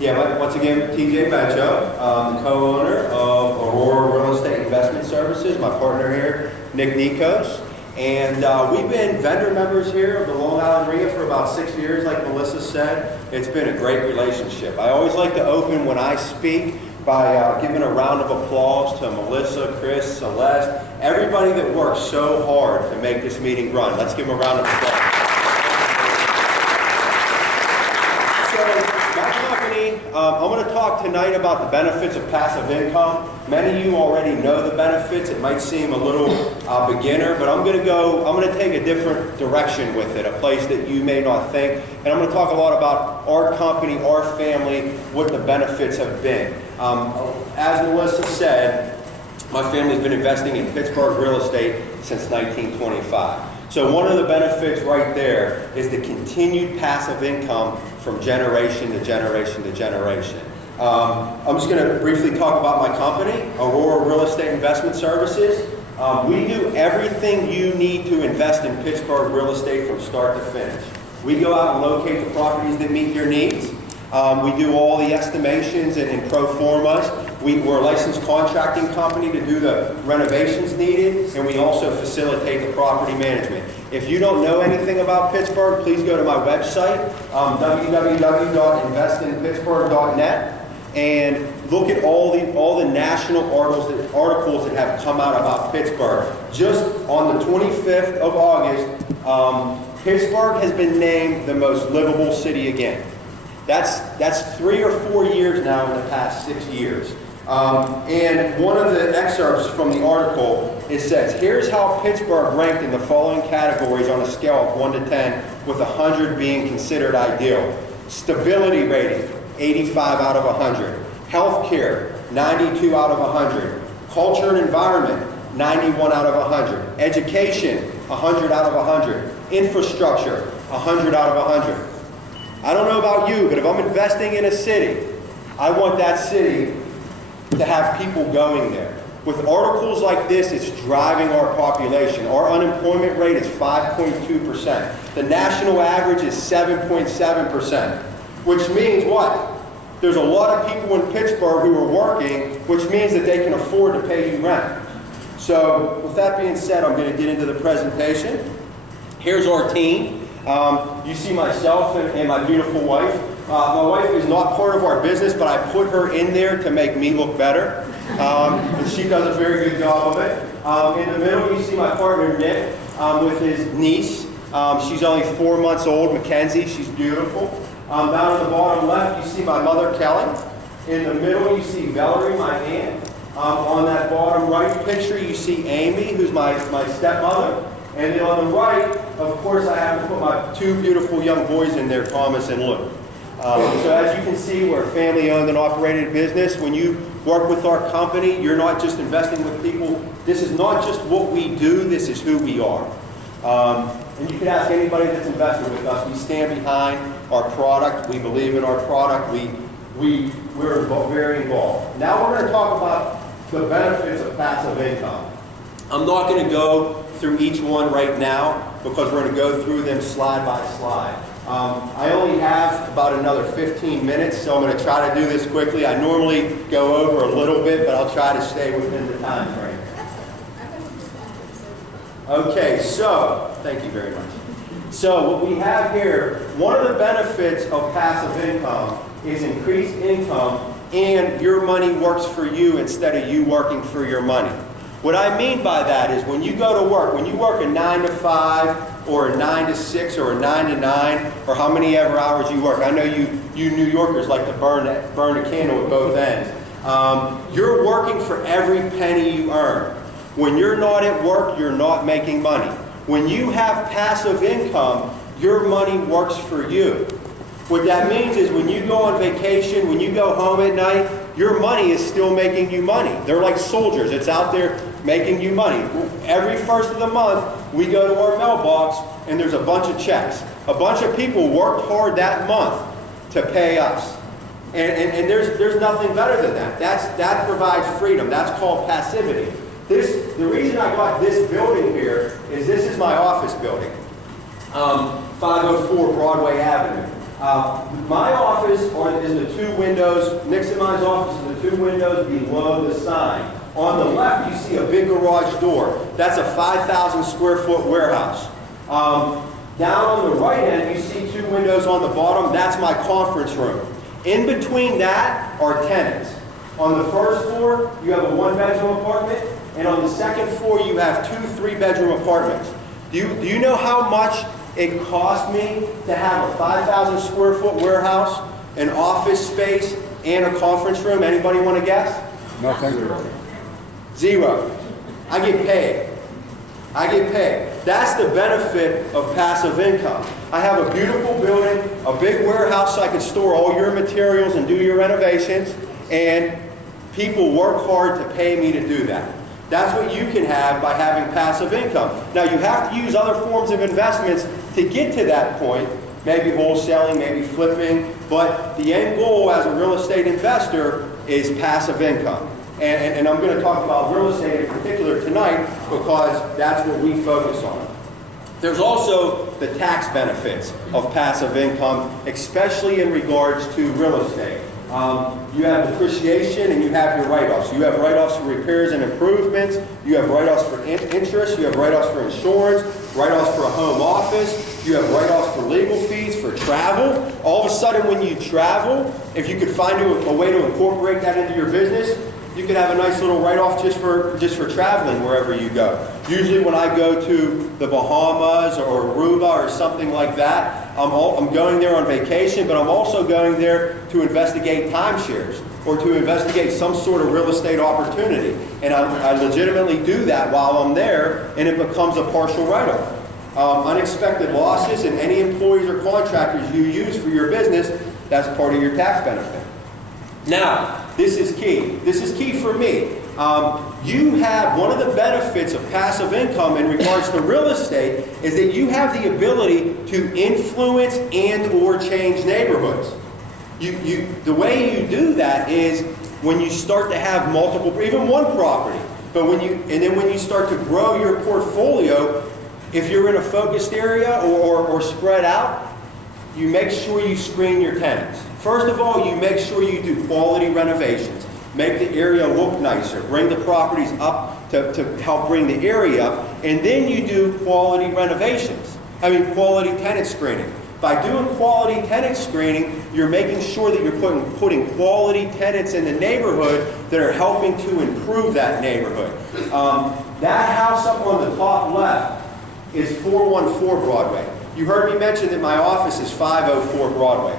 Yeah, once again, TJ Bencho, the co-owner of Aurora Real Estate Investment Services, my partner here, Nick Nikos. And we've been vendor members here of the Long Island area for about 6 years, like Melissa said. It's been a great relationship. I always like to open when I speak by giving a round of applause to Melissa, Chris, Celeste, everybody that works so hard to make this meeting run. Let's give them a round of applause. I'm going to talk tonight about the benefits of passive income. Many of you already know the benefits. It might seem a little beginner, but I'm going to take a different direction with it, a place that you may not think. And I'm going to talk a lot about our company, our family, what the benefits have been. As Melissa said, my family's been investing in Pittsburgh real estate since 1925. So one of the benefits right there is the continued passive income from generation to generation to generation. I'm just going to briefly talk about my company, Aurora Real Estate Investment Services. We do everything you need to invest in Pittsburgh real estate from start to finish. We go out and locate the properties that meet your needs. We do all the estimations and pro formas. We're a licensed contracting company to do the renovations needed, and we also facilitate the property management. If you don't know anything about Pittsburgh, please go to my website, www.investinpittsburgh.net, and look at all the national articles that have come out about Pittsburgh. Just on the 25th of August, Pittsburgh has been named the most livable city again. That's 3 or 4 years now in the past 6 years. And one of the excerpts from the article, it says, here's how Pittsburgh ranked in the following categories on a scale of 1 to 10, with 100 being considered ideal. Stability rating, 85 out of 100. Healthcare, 92 out of 100. Culture and environment, 91 out of 100. Education, 100 out of 100. Infrastructure, 100 out of 100. I don't know about you, but if I'm investing in a city, I want that city to have people going there. With articles like this, it's driving our population. Our unemployment rate is 5.2%. The national average is 7.7%, which means what? There's a lot of people in Pittsburgh who are working, which means that they can afford to pay you rent. So with that being said, I'm going to get into the presentation. Here's our team. You see myself and my beautiful wife. My wife is not part of our business, but I put her in there to make me look better. And she does a very good job of it. In the middle, you see my partner, Nick, with his niece. She's only 4 months old, Mackenzie. She's beautiful. Down at the bottom left, you see my mother, Kelly. In the middle, you see Valerie, my aunt. On that bottom right picture, you see Amy, who's my stepmother. And then on the right, of course, I have to put my 2 beautiful young boys in there, Thomas and Luke. So as you can see, we're a family-owned and operated business. When you work with our company, you're not just investing with people. This is not just what we do, this is who we are. And you can ask anybody that's invested with us. We stand behind our product. We believe in our product. We're very involved. Now we're going to talk about the benefits of passive income. I'm not going to go through each one right now because we're going to go through them slide by slide. I only have about another 15 minutes, so I'm going to try to do this quickly. I normally go over a little bit, but I'll try to stay within the time frame. Okay, so, thank you very much. So what we have here, one of the benefits of passive income is increased income, and your money works for you instead of you working for your money. What I mean by that is when you go to work, when you work a 9 to 5 or a 9 to 6 or a 9 to 9 or how many ever hours you work. I know you New Yorkers like to burn a candle at both ends. You're working for every penny you earn. When you're not at work, you're not making money. When you have passive income, your money works for you. What that means is when you go on vacation, when you go home at night, your money is still making you money. They're like soldiers. It's out there making you money. Every first of the month, we go to our mailbox and there's a bunch of checks. A bunch of people worked hard that month to pay us. And there's nothing better than that. That provides freedom. That's called passivity. The reason I got this building here is this is my office building, 504 Broadway Avenue. My office is the two windows, Nick's and my office is the two windows below the sign. On the left, you see a big garage door. That's a 5,000 square foot warehouse. Down on the right end, you see two windows on the bottom. That's my conference room. In between that are tenants. On the first floor, you have a one-bedroom apartment, and on the second floor, you have two three-bedroom apartments. Do you know how much it cost me to have a 5,000 square foot warehouse, an office space, and a conference room? Anybody want to guess? Nothing. Zero. I get paid. I get paid. That's the benefit of passive income. I have a beautiful building, a big warehouse so I can store all your materials and do your renovations, and people work hard to pay me to do that. That's what you can have by having passive income. Now, you have to use other forms of investments to get to that point, maybe wholesaling, maybe flipping, but the end goal as a real estate investor is passive income. And I'm going to talk about real estate in particular tonight because that's what we focus on. There's also the tax benefits of passive income, especially in regards to real estate. You have depreciation and you have your write-offs. You have write-offs for repairs and improvements. You have write-offs for interest. You have write-offs for insurance, write-offs for a home office. You have write-offs for legal fees, for travel. All of a sudden when you travel, if you could find a way to incorporate that into your business, you could have a nice little write-off just for traveling wherever you go. Usually when I go to the Bahamas or Aruba or something like that, I'm going there on vacation, but I'm also going there to investigate timeshares or to investigate some sort of real estate opportunity. And I legitimately do that while I'm there, and it becomes a partial write-off. Unexpected losses and any employees or contractors you use for your business, that's part of your tax benefit. Now, this is key. This is key for me. You have one of the benefits of passive income in regards to real estate is that you have the ability to influence and or change neighborhoods. The way you do that is when you start to have multiple, even one property, but when you start to grow your portfolio, if you're in a focused area or spread out, you make sure you screen your tenants. First of all, you make sure you do quality renovations. Make the area look nicer. Bring the properties up to help bring the area up. And then you do quality renovations. Quality tenant screening. By doing quality tenant screening, you're making sure that you're putting quality tenants in the neighborhood that are helping to improve that neighborhood. That house up on the top left is 414 Broadway. You heard me mention that my office is 504 Broadway.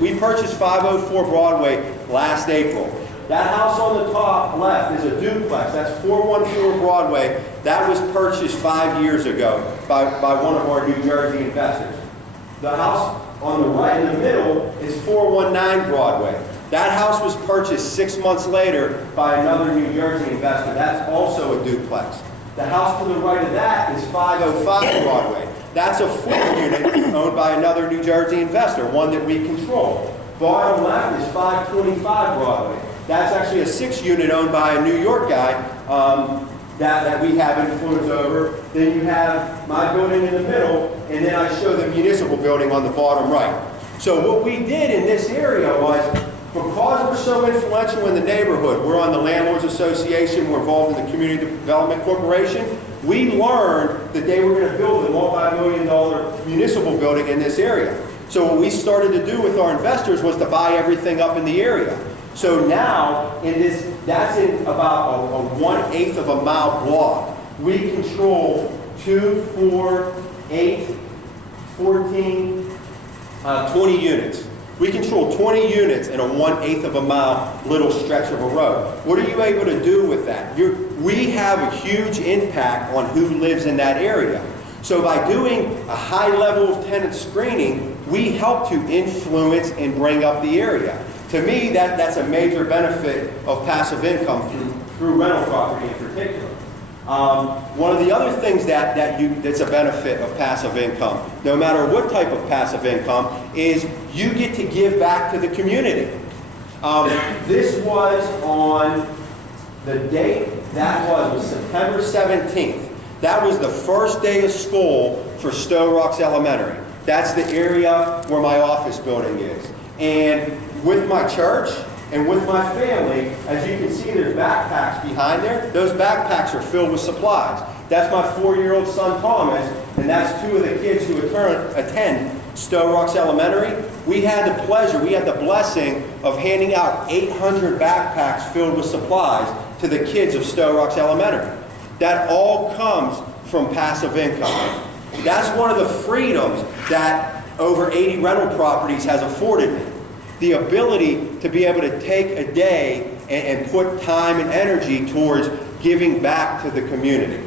We purchased 504 Broadway last April. That house on the top left is a duplex. That's 414 Broadway. That was purchased 5 years ago by one of our New Jersey investors. The house on the right in the middle is 419 Broadway. That house was purchased 6 months later by another New Jersey investor. That's also a duplex. The house to the right of that is 505 Broadway. That's a 4-unit owned by another New Jersey investor, one that we control. Bottom left is 525 Broadway. That's actually a 6-unit owned by a New York guy that we have influence over. Then you have my building in the middle, and then I show the municipal building on the bottom right. So what we did in this area was, because we're so influential in the neighborhood, we're on the Landlords Association, we're involved in the Community Development Corporation, we learned that they were going to build a multi-million-dollar municipal building in this area. So what we started to do with our investors was to buy everything up in the area. So now, that's in about a 1/8 of a mile block. We control 2, 4, 8, 14, 20 units. We control 20 units in a 1/8 of a mile little stretch of a road. What are you able to do with that? We have a huge impact on who lives in that area. So by doing a high level of tenant screening, we help to influence and bring up the area. To me, that's a major benefit of passive income through rental property in particular. One of the other things that's a benefit of passive income, no matter what type of passive income, is you get to give back to the community. This was on the date was September 17th. That was the first day of school for Stowe Rocks Elementary. That's the area where my office building is. And with my church and with my family, as you can see, there's backpacks behind there. Those backpacks are filled with supplies. That's my 4-year-old son, Thomas, and that's 2 of the kids who attend Stowe Rocks Elementary. We had the pleasure, we had the blessing of handing out 800 backpacks filled with supplies to the kids of Stowe Rocks Elementary. That all comes from passive income. That's one of the freedoms that over 80 rental properties has afforded me. The ability to be able to take a day and put time and energy towards giving back to the community.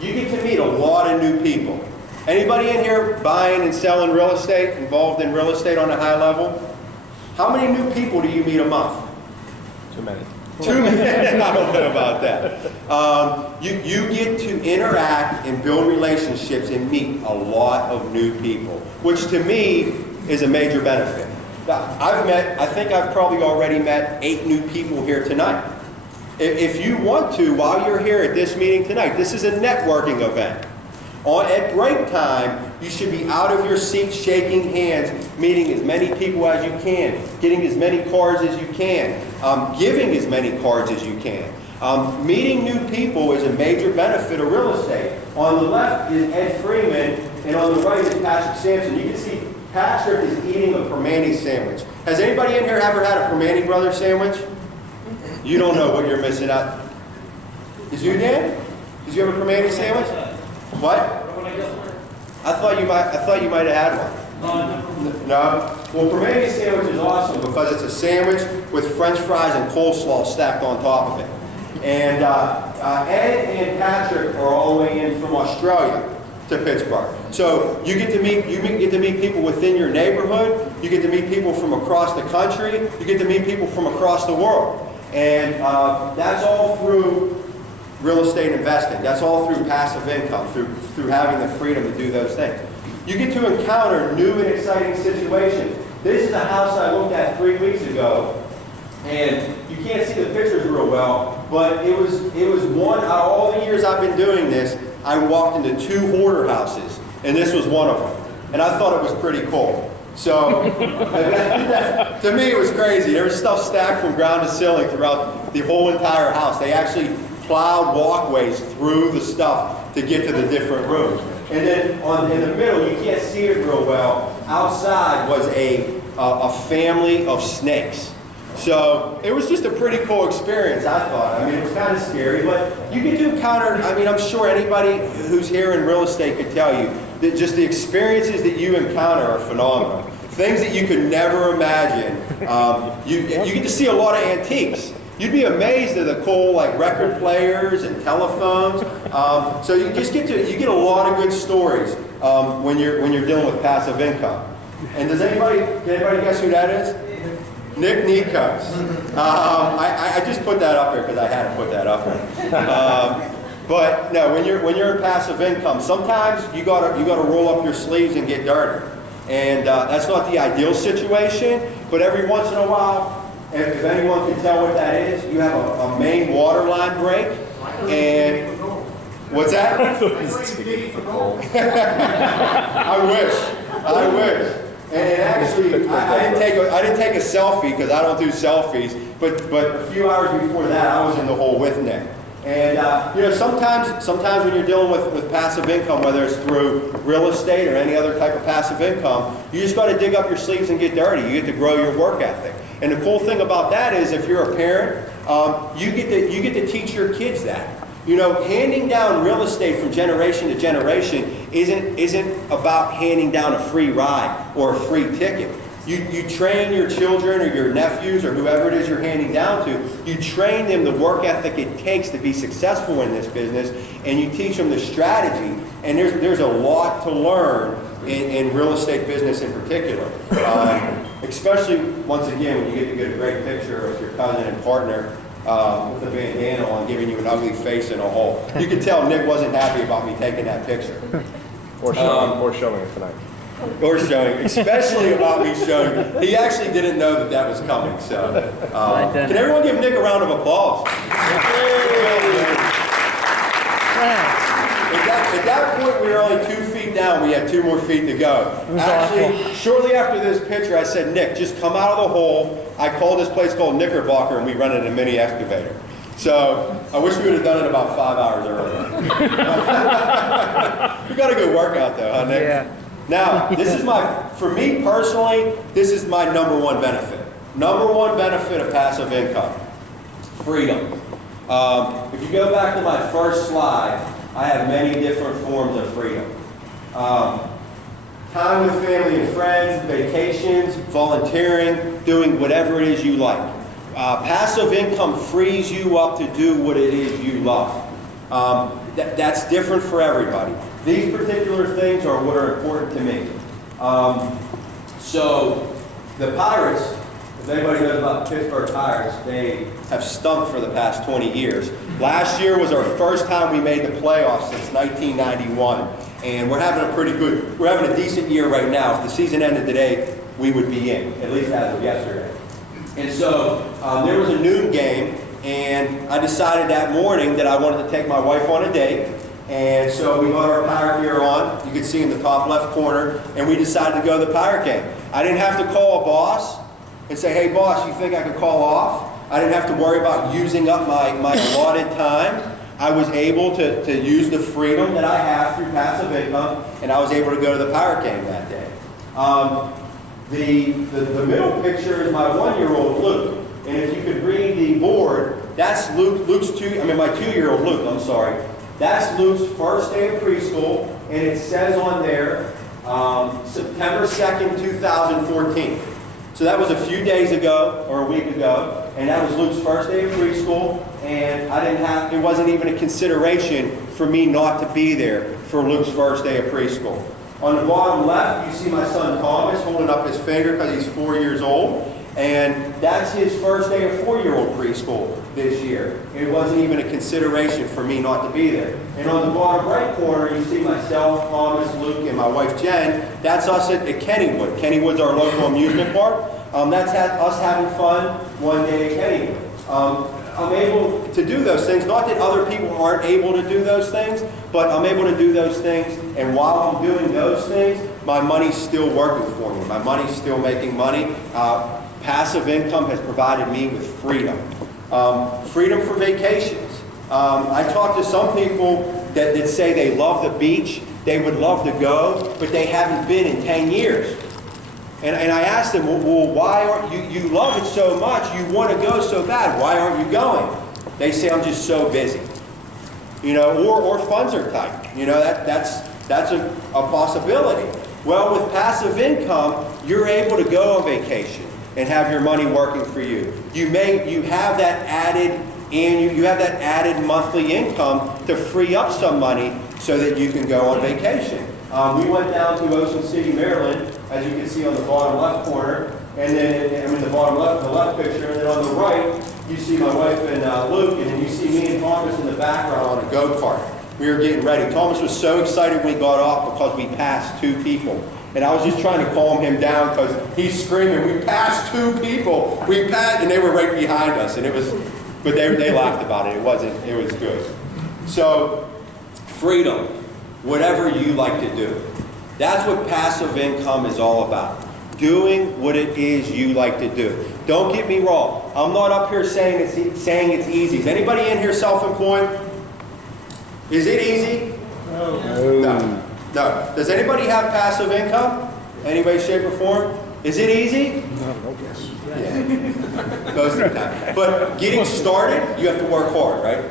You get to meet a lot of new people. Anybody in here buying and selling real estate, involved in real estate on a high level? How many new people do you meet a month? Too many. Too many? I don't know about that. You get to interact and build relationships and meet a lot of new people, which to me is a major benefit. I think I've probably already met 8 new people here tonight. If you want to, while you're here at this meeting tonight, this is a networking event. At break time, you should be out of your seat shaking hands, meeting as many people as you can, getting as many cards as you can, giving as many cards as you can. Meeting new people is a major benefit of real estate. On the left is Ed Freeman, and on the right is Patrick Sampson. You can see Patrick is eating a Permane sandwich. Has anybody in here ever had a Permane Brothers sandwich? You don't know what you're missing out. Is you, Dan? Did you have a Permane sandwich? What? I thought you might have had one. No? Well, Permane sandwich is awesome because it's a sandwich with French fries and coleslaw stacked on top of it. And Ed and Patrick are all the way in from Australia to Pittsburgh. So you get to meet people within your neighborhood. You get to meet people from across the country. You get to meet people from across the world. And that's all through real estate investing. That's all through passive income, through having the freedom to do those things. You get to encounter new and exciting situations. This is a house I looked at 3 weeks ago, and you can't see the pictures real well, but it was one, out of all the years I've been doing this, I walked into 2 hoarder houses, and this was one of them. And I thought it was pretty cool. So, to me it was crazy. There was stuff stacked from ground to ceiling throughout the whole entire house. They actually plowed walkways through the stuff to get to the different rooms. And then in the middle, you can't see it real well, outside was a family of snakes. So it was just a pretty cool experience, I thought. I mean, it was kind of scary, but you get to encounter, I mean, I'm sure anybody who's here in real estate could tell you that just the experiences that you encounter are phenomenal. Things that you could never imagine. You get to see a lot of antiques. You'd be amazed at the cool, like, record players and telephones. So you just get a lot of good stories when you're dealing with passive income. And can anybody guess who that is? Nick Nikos. I just put that up there because I had to put that up there. But no, when you're in passive income, sometimes you gotta roll up your sleeves and get dirty. And that's not the ideal situation, but every once in a while, if anyone can tell what that is, you have a main water line break, and what's that? I wish. And actually, I didn't take a selfie because I don't do selfies, but a few hours before that, I was in the hole with Nick. And you know, sometimes when you're dealing with passive income, whether it's through real estate or any other type of passive income, you just got to dig up your sleeves and get dirty. You get to grow your work ethic. And the cool thing about that is, if you're a parent, you get to teach your kids that. You know, handing down real estate from generation to generation isn't about handing down a free ride or a free ticket. You train your children or your nephews or whoever it is you're handing down to, you train them the work ethic it takes to be successful in this business, and you teach them the strategy. And there's a lot to learn in real estate business in particular. Especially, once again, when you get to get a great picture of your cousin and partner with a bandana on, giving you an ugly face in a hole. You could tell Nick wasn't happy about me taking that picture. Or showing it tonight. Or showing, especially about me showing. He actually didn't know that was coming. So, can everyone give Nick a round of applause? At that point, we were only 2 feet down, we had 2 more feet to go. Actually, shortly after this picture, I said, Nick, just come out of the hole. I called this place called Knickerbocker, and we rented a mini excavator. So I wish we would have done it about 5 hours earlier. We got a good workout though, huh, Nick? Yeah. Now, this is for me personally, this is my #1 benefit. #1 benefit of passive income, freedom. If you go back to my first slide, I have many different forms of freedom. Time with family and friends, vacations, volunteering, doing whatever it is you like. Passive income frees you up to do what it is you love. That's different for everybody. These particular things are what are important to me. So the Pirates, if anybody knows about the Pittsburgh Pirates, they have stunk for the past 20 years. Last year was our first time we made the playoffs since 1991. And we're having we're having a decent year right now. If the season ended today, we would be in, at least as of yesterday. And so there was a noon game, and I decided that morning that I wanted to take my wife on a date. And so we got our Pirate gear on, you can see in the top left corner, and we decided to go to the Pirate game. I didn't have to call a boss and say, hey boss, you think I could call off? I didn't have to worry about using up my allotted time. I was able to use the freedom that I have through passive income, and I was able to go to the Pirate game that day. The middle picture is my 1-year-old Luke, and if you could read the board, that's my 2-year-old Luke, I'm sorry. That's Luke's first day of preschool, and it says on there, September 2nd, 2014. So that was a few days ago, or a week ago, and that was Luke's first day of preschool, and it wasn't even a consideration for me not to be there for Luke's first day of preschool. On the bottom left, you see my son Thomas holding up his finger because he's 4 years old, and that's his first day of 4-year-old preschool this year. It wasn't even a consideration for me not to be there. And on the bottom right corner, you see myself, Thomas, Luke, and my wife Jen. That's us at Kennywood. Kennywood's our local amusement park. That's us having fun one day at Kennywood. I'm able to do those things, not that other people aren't able to do those things, but I'm able to do those things, and while I'm doing those things, my money's still working for me. My money's still making money. Passive income has provided me with freedom. Freedom for vacations. I talk to some people that say they love the beach, they would love to go, but they haven't been in 10 years. And I asked them, well, why aren't you love it so much, you want to go so bad, why aren't you going? They say, I'm just so busy. You know, or funds are tight. You know, that's a possibility. Well, with passive income, you're able to go on vacation and have your money working for you. You have that added monthly income to free up some money so that you can go on vacation. We went down to Ocean City, Maryland, as you can see on the bottom left corner, and then the left picture, and then on the right, you see my wife and Luke, and then you see me and Thomas in the background on a go-kart. We were getting ready. Thomas was so excited when we got off because we passed 2 people. And I was just trying to calm him down because he's screaming, we passed 2 people, we passed, and they were right behind us, and but they laughed about it. It was good. So, freedom, whatever you like to do. That's what passive income is all about. Doing what it is you like to do. Don't get me wrong. I'm not up here saying it's easy. Is anybody in here self-employed? Is it easy? No. No. Does anybody have passive income? Any way, shape, or form? Is it easy? No, yes. Yeah. Most of the time. But getting started, you have to work hard, right?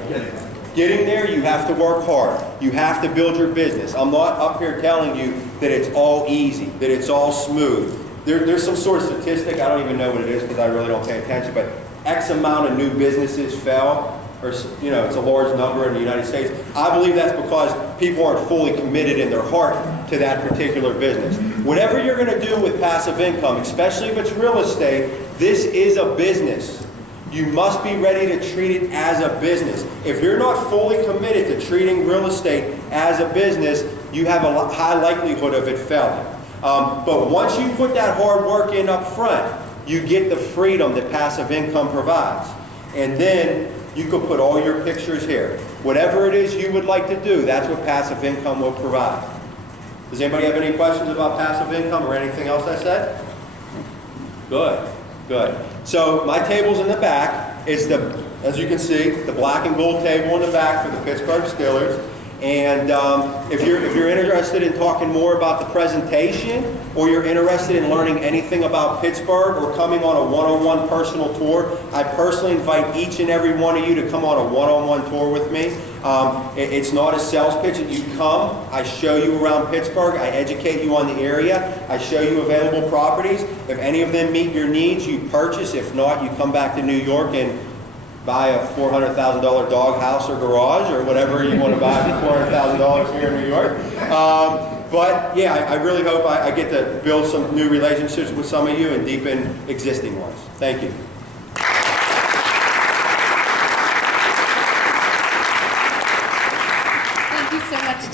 Getting there, you have to work hard. You have to build your business. I'm not up here telling you that it's all easy, that it's all smooth. There's some sort of statistic, I don't even know what it is because I really don't pay attention, but X amount of new businesses fail, or it's a large number in the United States. I believe that's because people aren't fully committed in their heart to that particular business. Whatever you're going to do with passive income, especially if it's real estate, this is a business. You must be ready to treat it as a business. If you're not fully committed to treating real estate as a business, you have a high likelihood of it failing. But once you put that hard work in up front, you get the freedom that passive income provides. And then you could put all your pictures here. Whatever it is you would like to do, that's what passive income will provide. Does anybody have any questions about passive income or anything else I said? Good, good. So my table's in the back is as you can see, the black and gold table in the back for the Pittsburgh Steelers. And if you're interested in talking more about the presentation, or you're interested in learning anything about Pittsburgh, or coming on a one-on-one personal tour, I personally invite each and every one of you to come on a one-on-one tour with me. It's not a sales pitch. You come, I show you around Pittsburgh, I educate you on the area, I show you available properties. If any of them meet your needs, you purchase. If not, you come back to New York and buy a $400,000 doghouse or garage or whatever you want to buy for $400,000 here in New York. But yeah, I really hope I get to build some new relationships with some of you and deepen existing ones. Thank you.